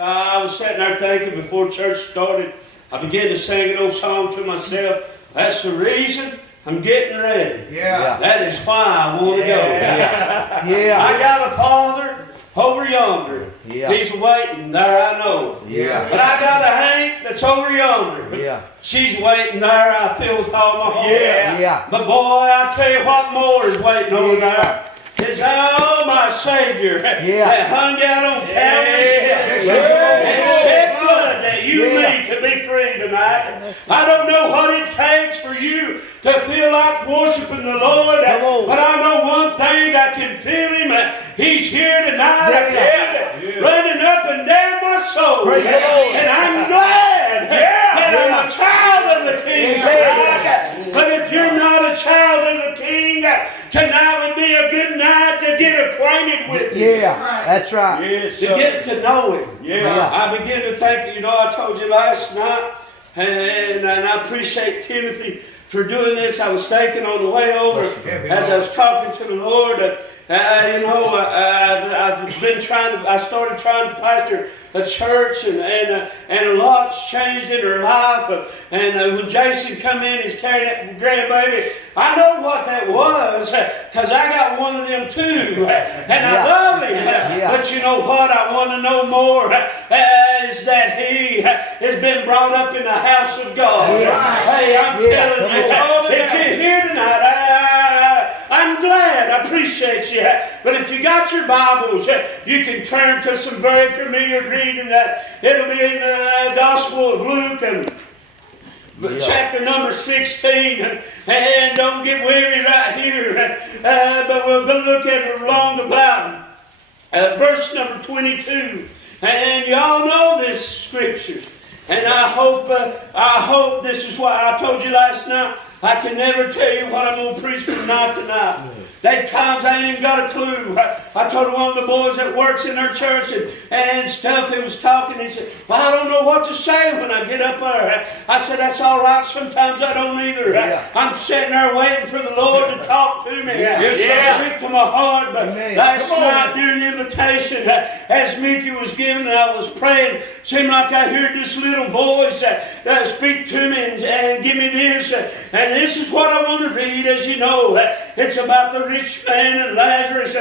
I was sitting there thinking before church started, I began to sing an old song to myself. That's the reason I'm getting ready. Yeah. That is why I want to go. Yeah. I got a Father over yonder. Yeah. He's waiting there, I know. Yeah. But I got a Hank that's over yonder. Yeah. She's waiting there, I feel with all my heart. Yeah. But boy, I tell you what more is waiting over there. It's my Savior that hung out on Calvary and shed blood that you and me could be free tonight. I don't know what it takes for you to feel like worshiping the Lord, but I know one thing, I can feel Him. He's here tonight. I can feel it running up and down my soul. And I'm glad that I'm a child of the King. But if you're not a child of the King, tonight would be a good night to get acquainted with Him. Yeah, that's right. Yes, to get to know Him. I begin to think, I told you last night, and I appreciate Timothy for doing this. I was thinking on the way over, as I was talking to the Lord, I started trying to pastor a church, and a lot's changed in her life. And when Jason come in, he's carrying that grandbaby. I know what that was, because I got one of them too, and I love him. But you know what? I want to know more is that he has been brought up in the house of God. Hey, I'm telling you, if you're here tonight, I'm glad. I appreciate you. But if you got your Bibles, you can turn to some very familiar reading. It'll be in the Gospel of Luke and chapter number 16. And don't get weary right here. But we're going to look at it along about verse number 22. And y'all know this scripture. And I hope this is what I told you last night. I can never tell you what I'm going to preach from night to night. That times I ain't even got a clue. I told one of the boys that works in our church and stuff, he was talking, he said, well, I don't know what to say when I get up there. I said, that's all right. Sometimes I don't either. I'm sitting there waiting for the Lord to talk to me. Speak to my heart. But last night during the invitation, as Mickey was giving, I was praying, seemed like I heard this little voice speak to me and give me this. And this is what I want to read. As you know, it's about the rich man and Lazarus.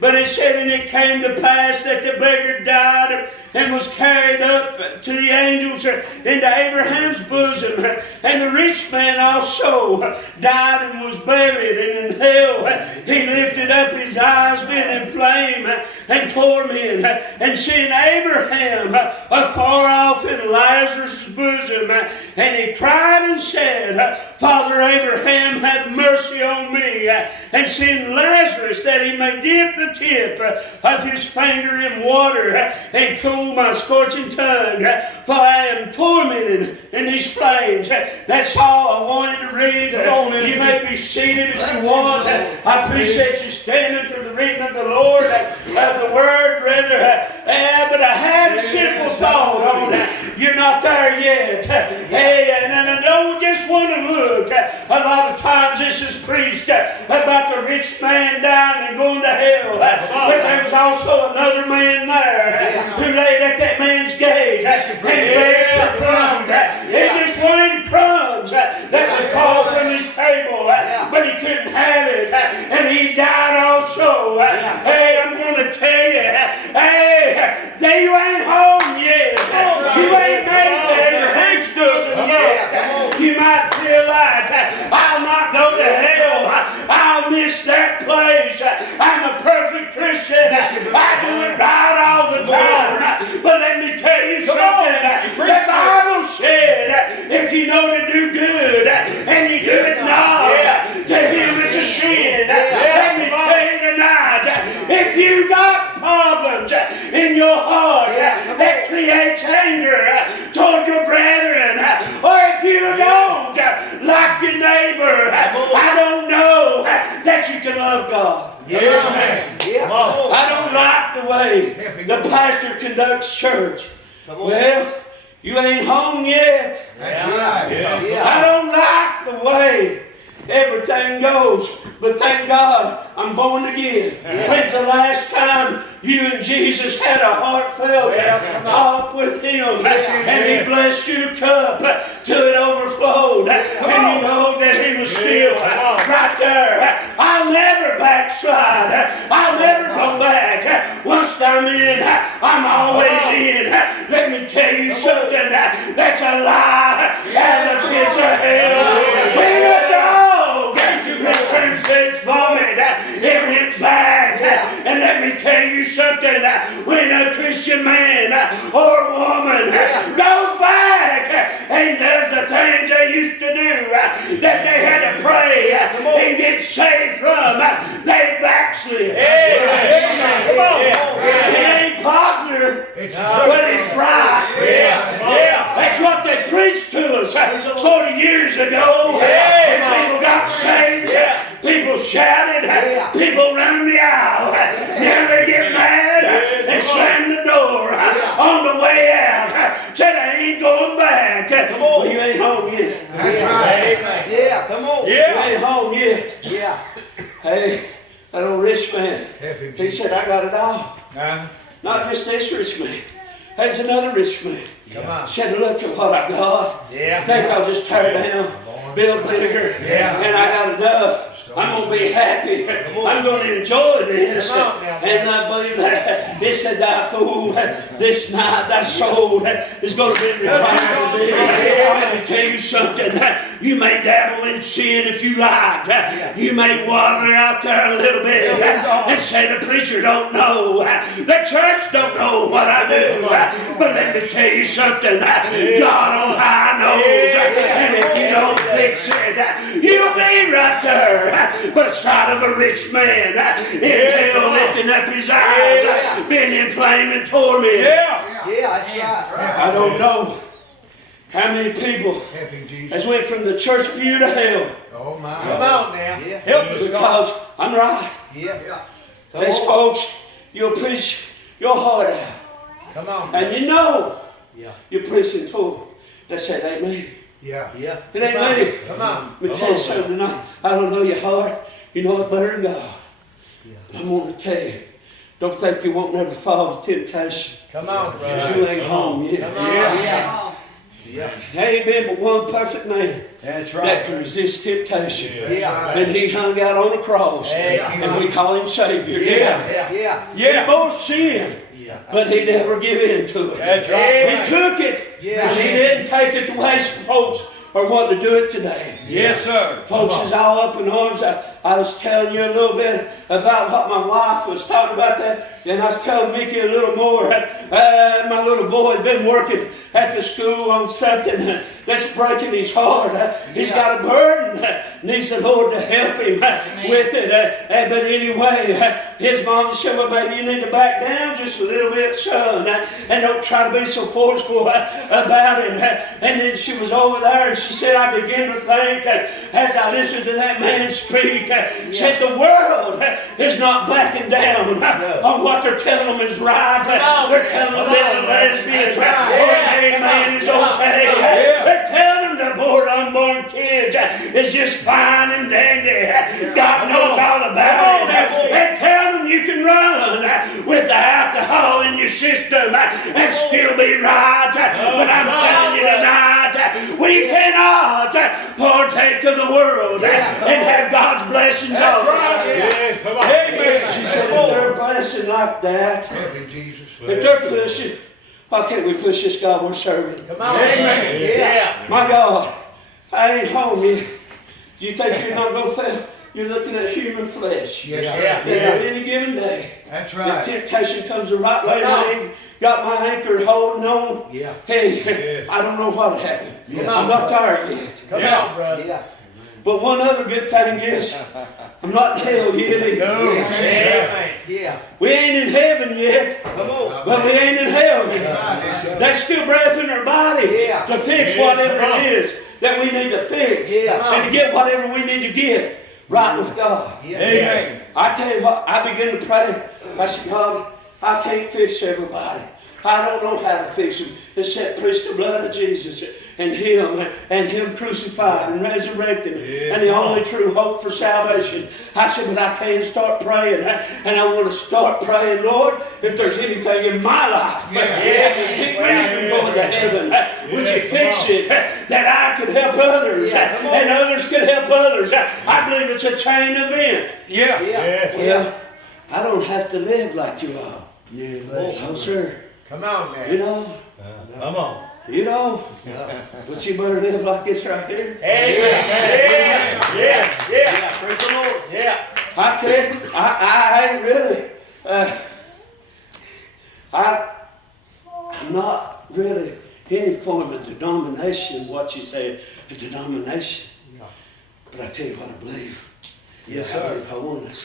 But it said, and it came to pass that the beggar died and was carried up to the angels into Abraham's bosom. And the rich man also died and was buried. And in hell he lifted up his eyes, being in flame and torment, and seeing Abraham afar off in Lazarus' bosom. And he cried and said, Father Abraham, have mercy on me, and send Lazarus that he may dip the tip of his finger in water and cool my scorching tongue, for I am tormented in these flames. That's all I wanted to read. You may be seated if you want. I appreciate you standing for the reading of the Lord, of the Word, rather. But I had a simple thought on it. You're not there yet. Hey, and I don't just want to look. A lot of times this is preached about the rich man dying and going to hell. But there was also another man there who laid at that man's gate and begged for crumbs. He just wanted crumbs that would fall from his table, but he couldn't have it. And he died also. Hey, I'm going to tell you, hey, you ain't home yet. You ain't made it to Hank's yet. You might feel like, I'll not go to hell. I'll miss that place. I'm a perfect Christian. I do it right all the time. But let me tell you something. The Bible said, if you know to do good and you do it not, to him it's a sin. Let me tell you tonight, if you got problems in your heart that creates anger toward your brethren, or if you don't like your neighbor, I don't know that you can love God. I don't like the way the pastor conducts church. Well, you ain't home yet. I don't like the way everything goes, but thank God I'm born again. When's the last time you and Jesus had a heartfelt talk with Him, and He blessed your cup till it overflowed, and you know that He was still right there. I'll never backslide. I'll never go back. Once I'm in, I'm always in. Let me tell you something. That's a lie as a pits of hell. When a dog returns to its vomit, it went back. And let me tell you something. When a Christian man or woman goes back and does the things they used to do, that they had to pray and get saved from, they backslid. Come on. It ain't popular, but it's right. That's what they preached to us 40 years ago. And people got saved. People shouted. People ran the aisle. Now they get mad and slam the door on the way out. Said I ain't going back. Well, you ain't home yet. That's right. Yeah, come on. You ain't home yet. Yeah. Hey, that old rich man, he said, I got it all. Not just this rich man. There's another rich man. Come on. Said, look at what I got. I think I'll just tear down, build bigger, and I got enough. I'm going to be happy. I'm going to enjoy this. And I believe that it said, thy fool, this night, thy soul is going to be revived. Let me tell you something. You may dabble in sin if you like. You may wander out there a little bit and say the preacher don't know. The church don't know what I do. But let me tell you something. God on high knows. And if you don't fix it, you'll be right there beside of a rich man in hell, lifting up his eyes, being in flame and torment. That's right. I don't know how many people has went from the church pew to hell. Oh my. Come on now. Help us, because I'm right. These folks, you'll preach your heart out. Come on. And you know you're preaching to them. They said, amen. It ain't me. Come on. Let me tell you something tonight. I don't know your heart. You know it better than God. But I'm going to tell you, don't think you won't never fall to temptation. Come on, Because brother. you ain't home yet. There ain't been but one perfect man that can resist temptation. And He hung out on the cross. And we call Him Savior. He bore sin. But He never gave in to it. That's right. He took it. But He didn't take it the way folks are wanting to do it today. Yes, sir. Folks is all up in arms. I was telling you a little bit about what my wife was talking about that. And I was telling Mickey a little more. My little boy had been working at the school on something that's breaking his heart. He's got a burden. Needs the Lord to help him with it. But anyway, his mom said, well, baby, you need to back down just a little bit, son. And don't try to be so forceful about it. And then she was over there and she said, I began to think as I listened to that man speak, said the world is not backing down on what they're telling them is right. They're telling them that the lesbians or gay man is okay. They're telling them the born unborn kids is just fine and dandy. God knows all about it. They're telling them you can run with the alcohol in your system and still be right. But I'm telling you tonight, we cannot partake of the world and have God's blessings on us. Amen. She said, if they're blessing like that, if they're pushing, why can't we push this God we're serving? Come on. Amen. My God, I ain't home yet. Do you think you're not going to fail? You're looking at human flesh. At any given day. That's right. If temptation comes the right way, I got my anchor holding on. Hey, I don't know what happened. I'm not there yet. Come on, brother. But one other good thing is, I'm not in hell yet. We ain't in heaven yet, but we ain't in hell yet. There's still breath in our body to fix whatever it is that we need to fix and to get whatever we need to get right with God. Amen. I tell you what, I begin to pray. I said, God, I can't fix everybody. I don't know how to fix them except preach the blood of Jesus and Him crucified and resurrected and the only true hope for salvation. I said, but I can't start praying. And I want to start praying, Lord, if there's anything in my life that keep me from you fix it that I could help others and others could help others. I believe it's a chain event. Yeah. Well, I don't have to live like you all. No, sir. Come on, man. You know, Come on. you know, but you better live like this right here. Amen. Yeah. Praise the Lord. Yeah. I tell you, I ain't really, I'm not really any form of denomination, what you say, a denomination. But I tell you what I believe. Yes, I sir. believe holiness.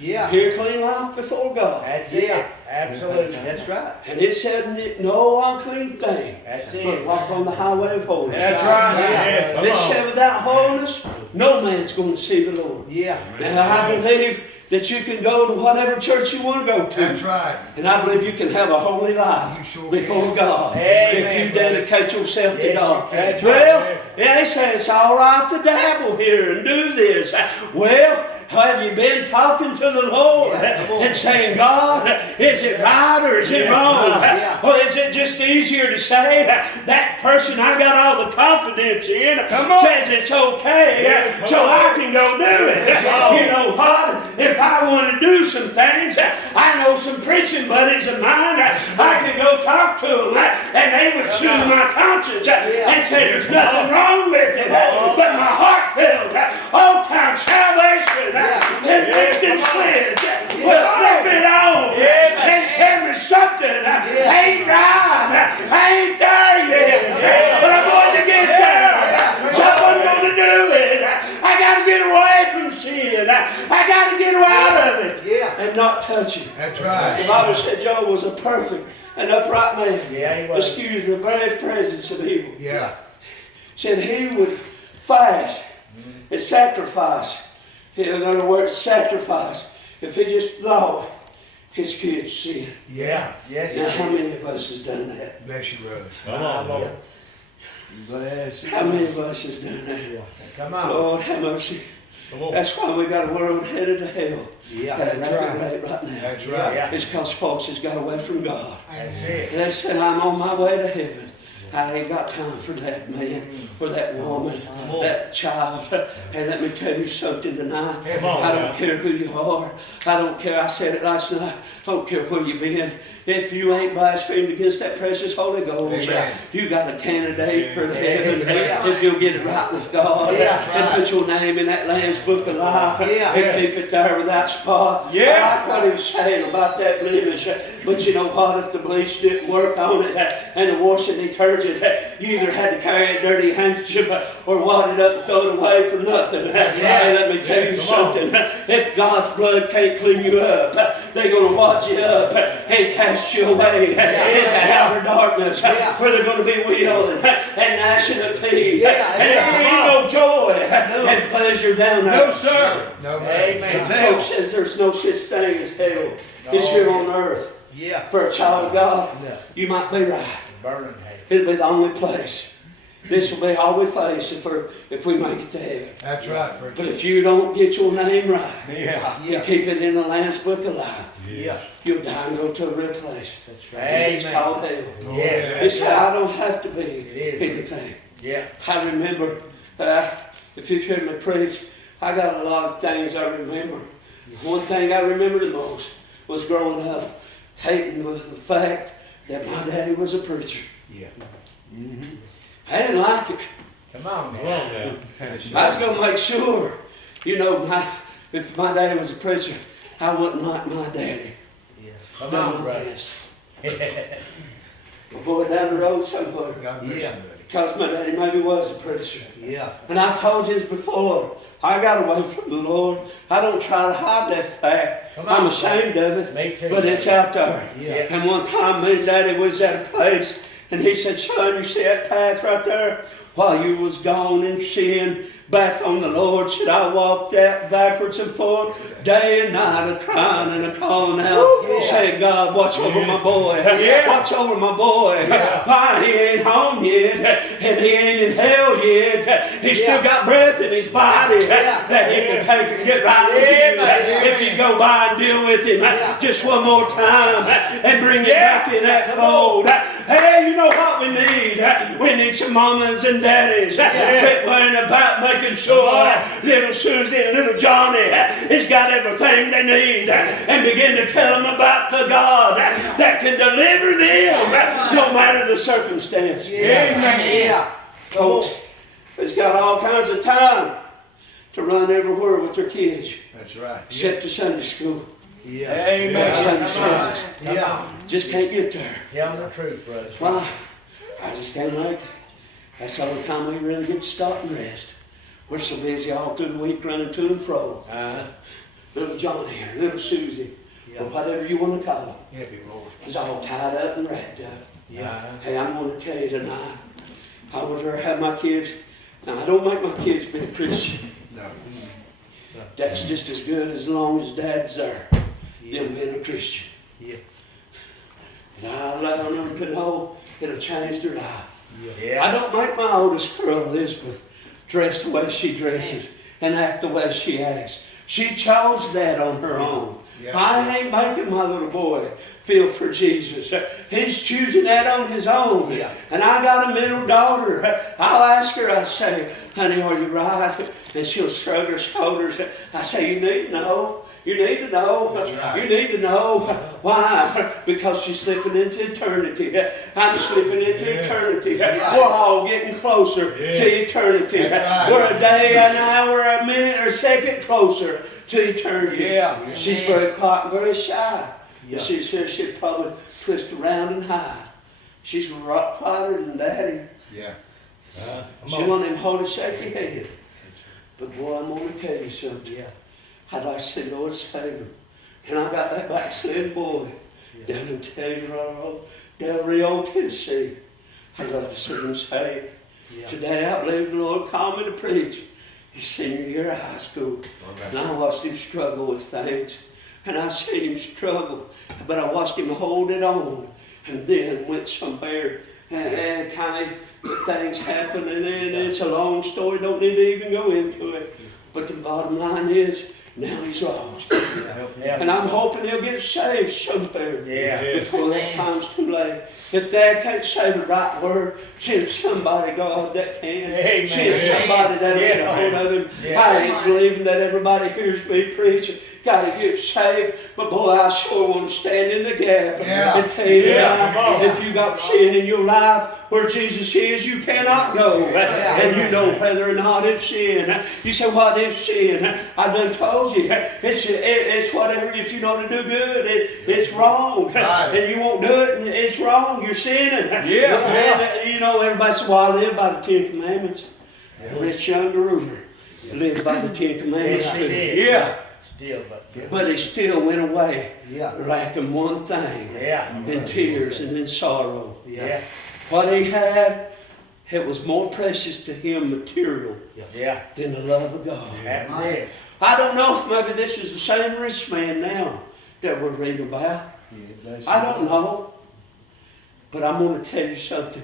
Yeah. Pure, clean life before God. That's it. Absolutely. That's right. And it said no unclean thing. That's But it. walk on the highway of holiness. That's right. Yeah. Come It on. said without holiness, no man's going to see the Lord. Yeah. And I believe that you can go to whatever church you want to go to. That's right. And I believe you can have a holy life You sure before God Amen, if you brother. dedicate yourself to Yes, God. you can. Well, yeah, they say it's all right to dabble here and do this. Well, have you been talking to the Lord and saying, God, is it right or is it wrong? Or is it just easier to say that person I got all the confidence in says it's okay, so I can go do it? You know what? If I want to do some things, I know some preaching buddies of mine, I could go talk to them and they would soothe my conscience and say there's nothing wrong with it. But my heart filled, old-time salvation and lifting slids will flip it on and tell me something ain't right. I ain't there yet, but I'm going to get there. So I'm going to do it. I got to get away from sin. I got to get out of it and not touch it. That's right. The Bible said Job was a perfect and upright man. Yeah, he was. Excuse the very presence of evil. Yeah. Said he would fast and sacrifice. In other words, sacrifice. If he just thought his kids sin. Yeah. Yes, Now, it how is. many of us has done that? Bless you, brother. Come on, Lord. How many of us has done that? Come on. Lord, have mercy. Come on. That's why we got a world headed to hell. Yeah. At a That's rapid right. rate right now. That's right. Yeah. It's because folks has got away from God. That's it. They said, I'm on my way to heaven. I ain't got time for that man or that woman, that child. Hey, let me tell you something tonight. Come on, I don't now. care who you are. I don't care. I said it last night. I don't care where you've been. If you ain't blasphemed against that precious Holy Ghost, Amen. you got a candidate for heaven. Yeah. If you'll get it right with God Yeah. and put your name in that Lamb's Book of Life Yeah. and keep it there without spot. Yeah. I like what he was saying about that blemish. But you know what? If the bleach didn't work on it and the washing detergent, you either had to carry a dirty handkerchief or wad it up and throw it away for nothing. Hey, let me tell you something. If God's blood can't clean you up, they're going to wad you up and cast you away into outer darkness where they're going to be wailing and gnashing of teeth. And there ain't no joy and pleasure down there. No, sir. No, man. Amen. The Bible says there's no such thing as hell. It's here on earth. Yeah. For a child of God, Yeah. you might be right. Burning hell. It'll be the only place. This will be all we face if we make it to heaven. That's right, But preacher. if you don't get your name right Yeah. and keep it in the Lamb's Book of Life, Yeah. you'll die and go to a real place. That's right. It's Amen. called hell. Yes. He That's said, right. I don't have to be is. anything. Yeah. I remember, if you've heard me preach, I got a lot of things I remember. One thing I remember the most was growing up hating with the fact that my daddy was a preacher. Yeah. I didn't like it. Come on, Come man. on now. I was going to make sure, you know, if my daddy was a preacher, I wouldn't like my daddy. Come Done on, my brother. best. A boy down the road somewhere, God bless Yeah. you, buddy. because my daddy maybe was a preacher. Yeah. And I've told you this before. I got away from the Lord. I don't try to hide that fact. Come on. I'm ashamed of it, Me too. but it's out there. Yeah. And one time me and Daddy was at a place, and he said, son, you see that path right there? While you was gone in sin, back on the Lord, said I walked that backwards and forth, day and night, a crying and a calling out, saying, God, watch over my boy. Watch over my boy. Why, he ain't home yet, and he ain't in hell yet. He's still got breath in his body that he can take and get right with you. If you go by and deal with him just one more time and bring him back in that fold. Hey, you know what we need? We need some mamas and daddies. Quit worrying about making sure little Susie and little Johnny has got everything they need, and begin to tell them about the God that can deliver them no matter the circumstance. Amen. Folks, it's got all kinds of time to run everywhere with their kids. That's right. Except to Sunday school. Amen. Sunday service. Just can't get there. Tell the truth, brother. Why? I just can't make it. That's the only time we really get to stop and rest. We're so busy all through the week running to and fro. Little Johnny or little Susie, or whatever you want to call them, is all tied up and wrapped up. Hey, I'm going to tell you tonight, I would rather have my kids. Now, I don't make my kids be a Christian. No. That's just as good as long as Dad's there. Them being a Christian. And I allow them to know it'll change their life. I don't make my oldest girl, Elizabeth, dress the way she dresses and act the way she acts. She chose that on her own. I ain't making my little boy feel for Jesus. He's choosing that on his own. And I got a middle daughter. I'll ask her, I say, honey, are you right? And she'll shrug her shoulders. I say, you need to know. You need to know. Right. You need to know. Why? Because she's slipping into eternity. I'm slipping into eternity. We're all getting closer to eternity. Right. We're a day, an hour, a minute, or a second closer to eternity. She's very quiet and very shy. She says she'd probably twist around and hide. She's a lot quieter than Daddy. She won't even hold a shaky head. But boy, I'm going to tell you something. I'd like to see Lord save him. And I got that backslid boy down in Del Rio, Tennessee. I'd love to see him saved. Today I believe the Lord called me to preach his senior year of high school. And I watched him struggle with things. And I seen him struggle. But I watched him hold it on. And then went somewhere and kind of things happened. And then it's a long story. Don't need to even go into it. But the bottom line is, now he's lost. And I'm hoping he'll get saved somewhere before that time's too late. If Dad can't say the right word, send somebody, God, that can. Send somebody that'll get a hold of him. I ain't believing that everybody hears me preaching. Got to get saved. But boy, I sure want to stand in the gap and tell you that if you got sin in your life where Jesus is, you cannot go. And you know whether or not it's sin. You say, what is sin? I done told you. It's whatever, if you know to do good, it's wrong. And you won't do it, and it's wrong. You're sinning. You know, everybody says, well, I live by the Ten Commandments. The rich young ruler lived by the Ten Commandments. But he still went away lacking one thing, in tears and in sorrow. What he had, it was more precious to him material than the love of God. I don't know if maybe this is the same rich man now that we're reading about. I don't know. But I'm going to tell you something.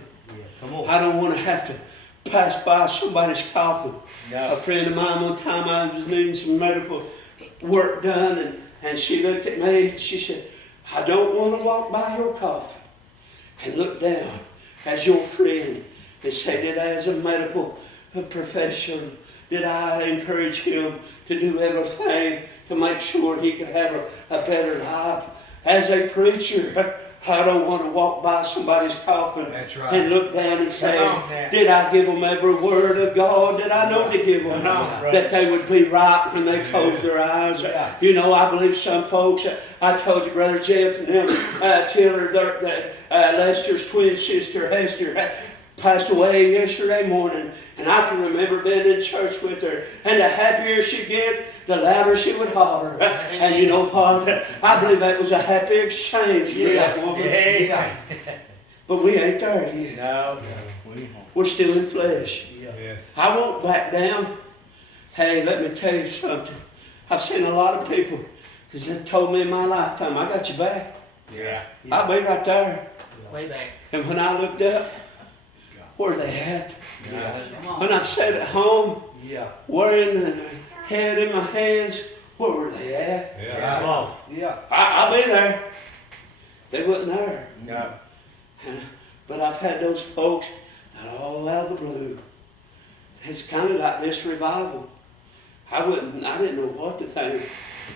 I don't want to have to pass by somebody's coffin. A friend of mine one time, I was needing some medical work done, and she looked at me and she said, I don't want to walk by your coffin and look down as your friend and say that as a medical professional that I encourage him to do everything to make sure he can have a better life. As a preacher, I don't want to walk by somebody's coffin and look down and say, did I give them every word of God that I know to give them? That they would be right when they close their eyes. You know, I believe some folks, I told you, Brother Jeff and them, Taylor, Lester's twin sister, Hester, passed away yesterday morning. And I can remember being in church with her. And the happier she get, the louder she would holler. And you know what? I believe that was a happy exchange for that woman. But we ain't there yet. No. We're still in flesh. I won't back down. Hey, let me tell you something. I've seen a lot of people because they told me in my lifetime, I got your back. I'll be right there. Way back. And when I looked up, where they at? When I sat at home, wearing the head in my hands, where were they at? I'll be there. They wasn't there. But I've had those folks that all out of the blue. It's kind of like this revival. I didn't know what to think.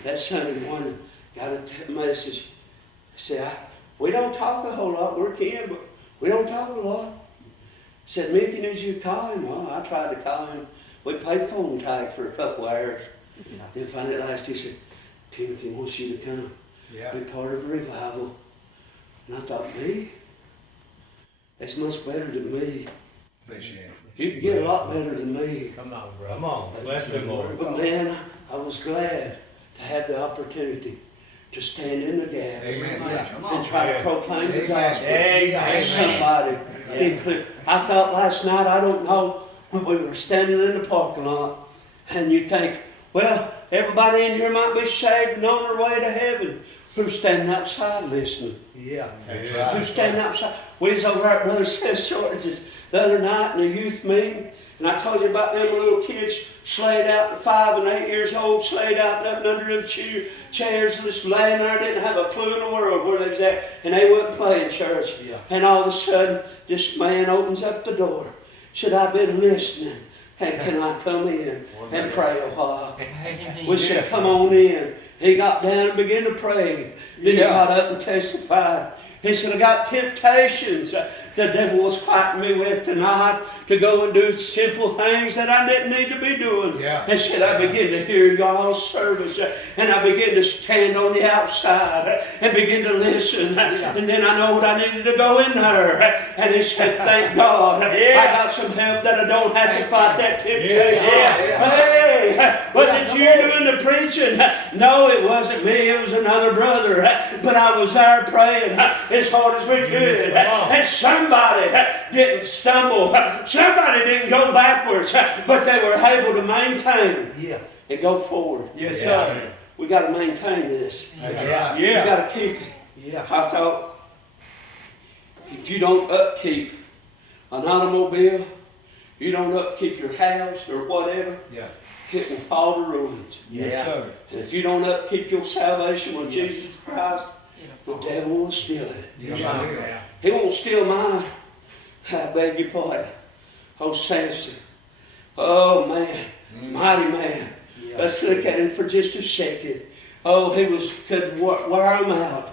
That Sunday morning, got a message. Said, we don't talk a whole lot. We're kin, but we don't talk a lot. Said, Mickey, did you call him? Well, I tried to call him. We played phone tag for a couple hours. Then finally at last he said, Timothy wants you to come. Be part of a revival. And I thought, me? That's much better than me. You can get a lot better than me. Come on, bro. Come on. Bless me, Lord. But man, I was glad to have the opportunity to stand in the gap. Amen. And try to proclaim the gospel Amen. to somebody. I thought last night, I don't know, when we were standing in the parking lot, and you think, well, everybody in here might be saved and on their way to heaven. Who's standing outside listening? Yeah. That's right. Who's standing outside? We was over at Brother Seth's Shortages the other night in a youth meeting, and I told you about them little kids slayed out, 5 and 8 years old, slayed out up under them chairs, just laying there, didn't have a clue in the world where they was at, and they wouldn't play in church. Yeah. And all of a sudden, this man opens up the door. Said, I've been listening. Hey, can I come in and pray a while? We said, come on in. He got down and began to pray. Then he got up and testified. He said, I got temptations the devil was fighting me with tonight to go and do sinful things that I didn't need to be doing. And said, I began to hear y'all's service, and I began to stand on the outside and begin to listen. And then I know what I needed to go in there. And he said, thank God, I got some help that I don't have to fight that temptation. Hey, was it you doing the preaching? No, it wasn't me. It was another brother. But I was there praying as hard as we could. And somebody didn't stumble. Somebody didn't go backwards. But they were able to maintain and go forward. Yes, sir. We got to maintain this. That's right. You got to keep it. I thought, if you don't upkeep an automobile, you don't upkeep your house or whatever, it will fall to ruins. Yes, sir. And if you don't upkeep your salvation with Jesus Christ, the devil will steal it. He won't steal mine. I beg your pardon. Oh, Samson. Oh, man. Mighty man. Let's look at him for just a second. Oh, he could wear him out.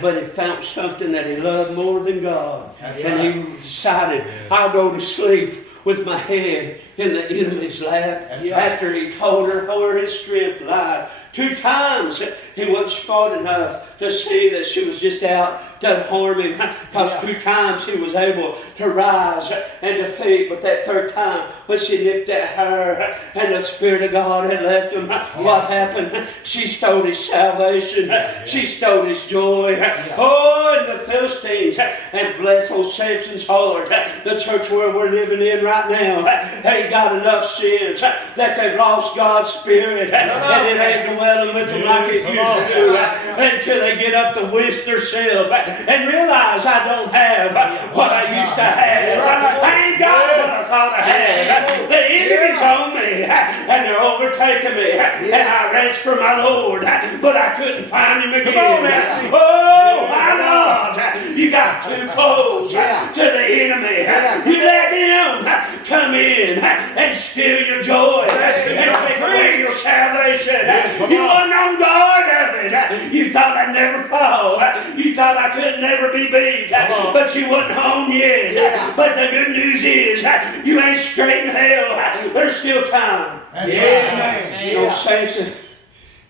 But he found something that he loved more than God. And he decided, I'll go to sleep with my head in the enemy's lap. After he told her where his strength lied. 2 times he wasn't smart enough to see that she was just out to harm him. Because 2 times he was able to rise and defeat. But that 3rd time, when she nipped at her and the Spirit of God had left him, what happened? She stole his salvation. She stole his joy. Oh, and the Philistines. And bless old Samson's heart. The church where we're living in right now ain't got enough sins that they've lost God's Spirit. And it ain't dwelling with them like it used to do. Until they get up to wish themselves and realize I don't have what I used to have. I ain't got what I thought I had. The enemy's on me and they're overtaking me. And I reached for my Lord, but I couldn't find him again. Oh, my Lord, you got too close to the enemy. You let him come in and steal your joy and take away your salvation. You weren't on guard of it. You thought I'd never fall. You thought I could never be beat. But you wasn't home yet. But the good news is you ain't straight in hell. There's still time. You know, Samson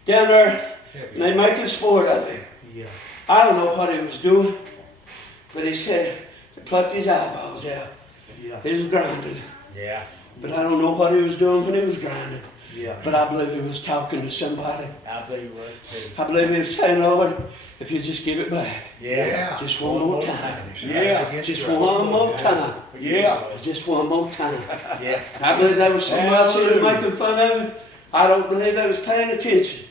down there, and they making sport of him. I don't know what he was doing, but he said they plucked his eyeballs out. He was grinding. But I don't know what he was doing when he was grinding. But I believe he was talking to somebody. I believe he was too. I believe he was saying, Lord, if you just give it back. Just one more time. Just one more time. Just one more time. I believe there was someone else here making fun of him. I don't believe they was paying attention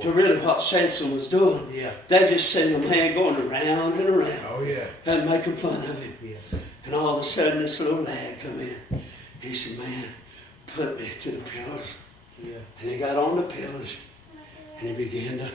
to really what Samson was doing. They just seen a man going around and around and making fun of him. And all of a sudden this little lad come in. He said, man, put me to the pillars. And he got on the pillars and he began to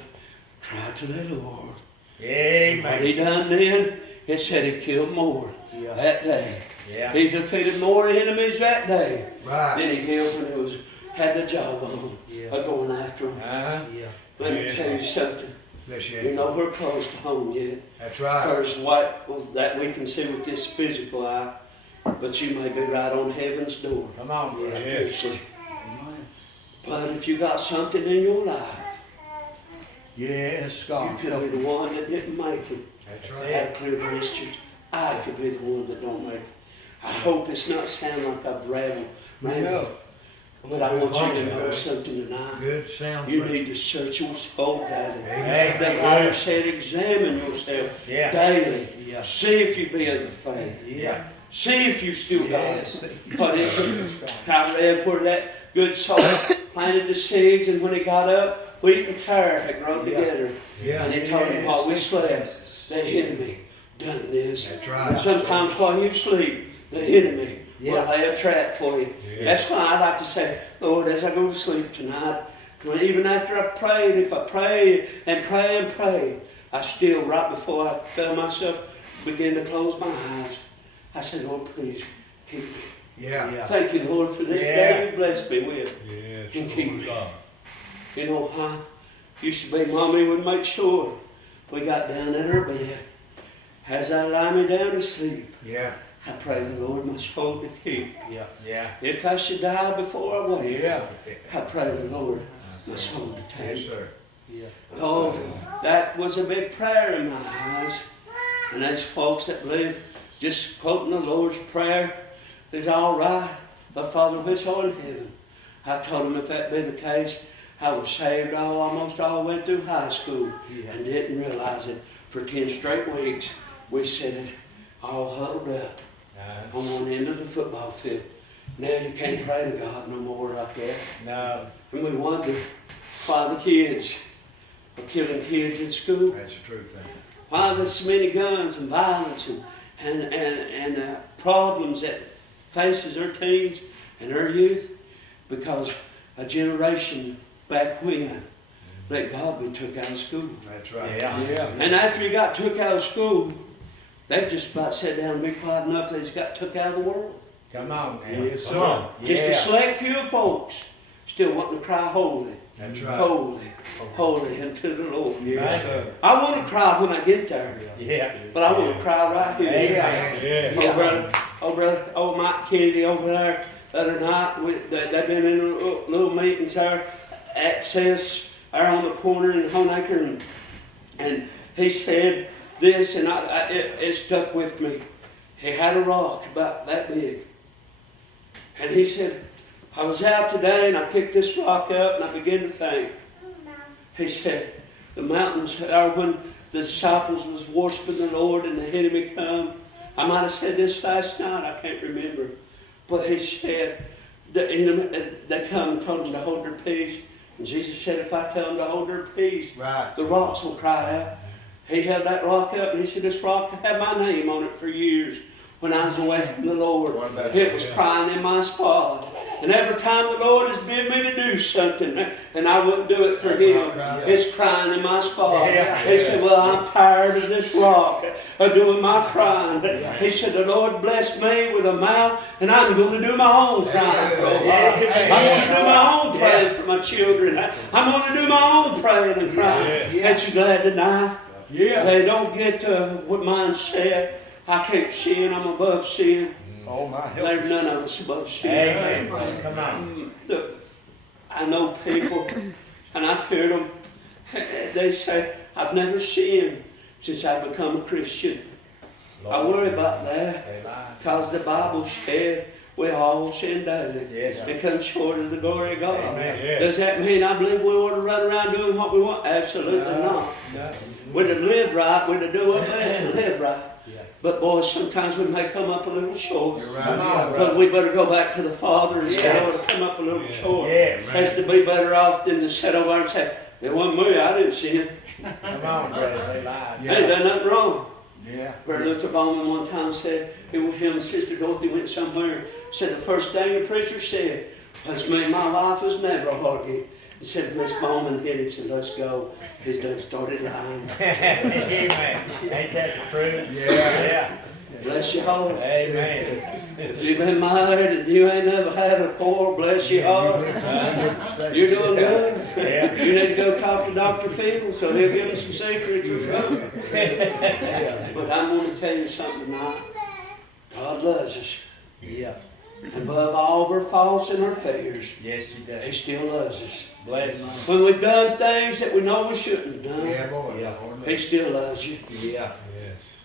cry to the Lord. What he done then, it said he killed more that day. Yeah. He defeated more enemies that day Right. than he did when he had the jawbone of going after them. Yeah. Let me tell you something. Bless you. You're nowhere close to home yet. That's right. First, what that we can see with this physical eye, but you may be right on heaven's door. Come on, brother. Spiritually. But if you got something in your life, Yes, you God. could be the one that didn't make it. That's That's right. Had clear blisters. I could be the one that don't make it. I hope it's not sound like I've rambled, but I want you to know something tonight. Good sound. You need to search your soul daily. Amen. The Bible said, examine yourself Yeah. daily. Yeah. See if you be of the faith. Yeah. See if you still got it. Yes. But it's I read where that good soul planted the seeds, and when he got up, wheat and tare had grown together. Yeah. And he told him while we slept, the enemy done this. That's right. Sometimes while you sleep, the enemy will lay a trap for you. Yeah. That's why I like to say, Lord, as I go to sleep tonight, even after I've prayed, if I pray and pray and pray, I still, right before I feel myself begin to close my eyes, I say, Lord, please keep me. Yeah. Thank you, Lord, for this day you blessed me with. Yes. And keep me. God. You know why? Used to be Mommy would make sure we got down in her bed. As I lie me down to sleep, Yeah. I pray the Lord my soul to keep. Yeah. Yeah. If I should die before I wake, Yeah. I pray the Lord my soul to Yes, take. sir. Oh, that was a big prayer in my eyes. And there's folks that believe just quoting the Lord's Prayer is all right. But Father, which art in heaven? I told him if that be the case, I was saved almost all the way through high school and didn't realize it. For 10 straight weeks, we sat all huddled up on one end of the football field. Now you can't pray to God no more like that. No. And we wonder why the kids are killing kids in school. That's a true thing. Why there's so many guns and violence and problems that faces our teens and our youth, because a generation back when let God be took out of school. That's right. Yeah. And after he got took out of school, they just about sat down and be quiet enough that he's got took out of the world. Come on, man. Yes, Come sir. on. Just a Yeah. select few of folks still wanting to cry holy, That's right. holy, holy unto the Lord. Yes, sir. I want to cry when I get there, Yeah. but I want to cry right here. Amen. Yeah. Oh, Mike Kennedy over there the other night, they've been in little meetings there at CES, there on the corner in Honaker, and he said this, and it stuck with me. He had a rock about that big, and he said, I was out today and I picked this rock up and I began to think. He said, the mountains, when the disciples was worshiping the Lord and the enemy come, I might have said this last night, I can't remember. But he said, they come and told them to hold their peace. And Jesus said, if I tell them to hold their peace, Right. the rocks will cry out. He held that rock up and he said, this rock had my name on it for years. When I was away from the Lord, it was crying in my spot. And every time the Lord has bid me to do something, and I wouldn't do it for Him, it's crying in my spot. He said, well, I'm tired of this rock of doing my crying. He said, the Lord blessed me with a mouth, and I'm going to do my own crying for a while. I'm going to do my own praying for my children. I'm going to do my own praying and crying. Ain't you glad tonight? They don't get what mine said. I can't sin, I'm above sin. Oh, my help. There's none of us above sin. Amen. Come on. I know people, and I've heard them, they say, I've never sinned since I've become a Christian. I worry about that, because the Bible said we all sin daily. Yes. It comes short of the glory of God. Amen. Does that mean I believe we ought to run around doing what we want? Absolutely not. No. We're to live right, we're to do our best to live right. But boys, sometimes we may come up a little short. You're right. But we better go back to the Father and say, oh, to come up a little short. Yes. Has to be better off than to sit over there and say, it wasn't me, I didn't sin. Come on, brother. They lied. I ain't done nothing wrong. Yeah. Brother Luther Bowman one time said, him and Sister Dorothy went somewhere, said the first thing the preacher said was, me, my life was never a hard gate. He said, Miss Bowman hit him, said, let's go. He's done started lying. Amen. Ain't that the truth? Yeah. Bless your heart. Amen. If you've been married and you ain't never had a quarrel, bless your heart. You're doing good. Yeah. You need to go talk to Dr. Phil so he'll give us some secrets or something. But I'm going to tell you something tonight. God loves us. Yeah. Above all of our faults and our failures, Yes, He He does. still loves us. Bless Him. When we've done things that we know we shouldn't have done, Yeah, boy. Yeah. He still loves you. Yeah.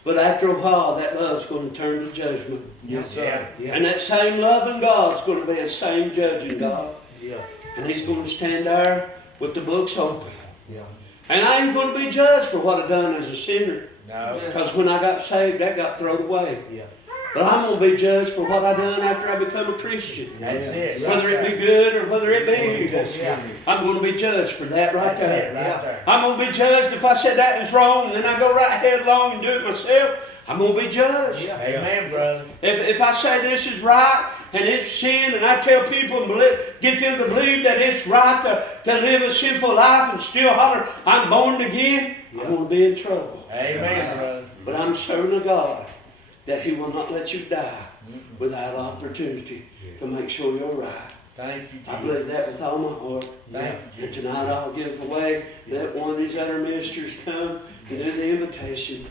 But after a while, that love's going to turn to judgment. Yes, sir. Yeah. And that same loving God's going to be the same judging God. Yeah. And He's going to stand there with the books open. Yeah. And I ain't going to be judged for what I done as a sinner. No. Because when I got saved, that got thrown away. Yeah. But I'm going to be judged for what I done after I become a Christian. That's it. Whether it be good or whether it be evil. Yeah. I'm going to be judged for that right That's it, there. right there. I'm going to be judged if I said that was wrong and then I go right headlong and do it myself. I'm going to be judged. Yeah. Amen, brother. If I say this is right and it's sin and I tell people and get them to believe that it's right to live a sinful life and still holler, I'm born again, I'm going to be in trouble. Amen, brother. But I'm serving a God that He will not let you die without opportunity to make sure you're right. Thank you, Jesus. I believe that with all my heart. Thank you, And Jesus. tonight I'll give away, let one of these other ministers come and do the invitation.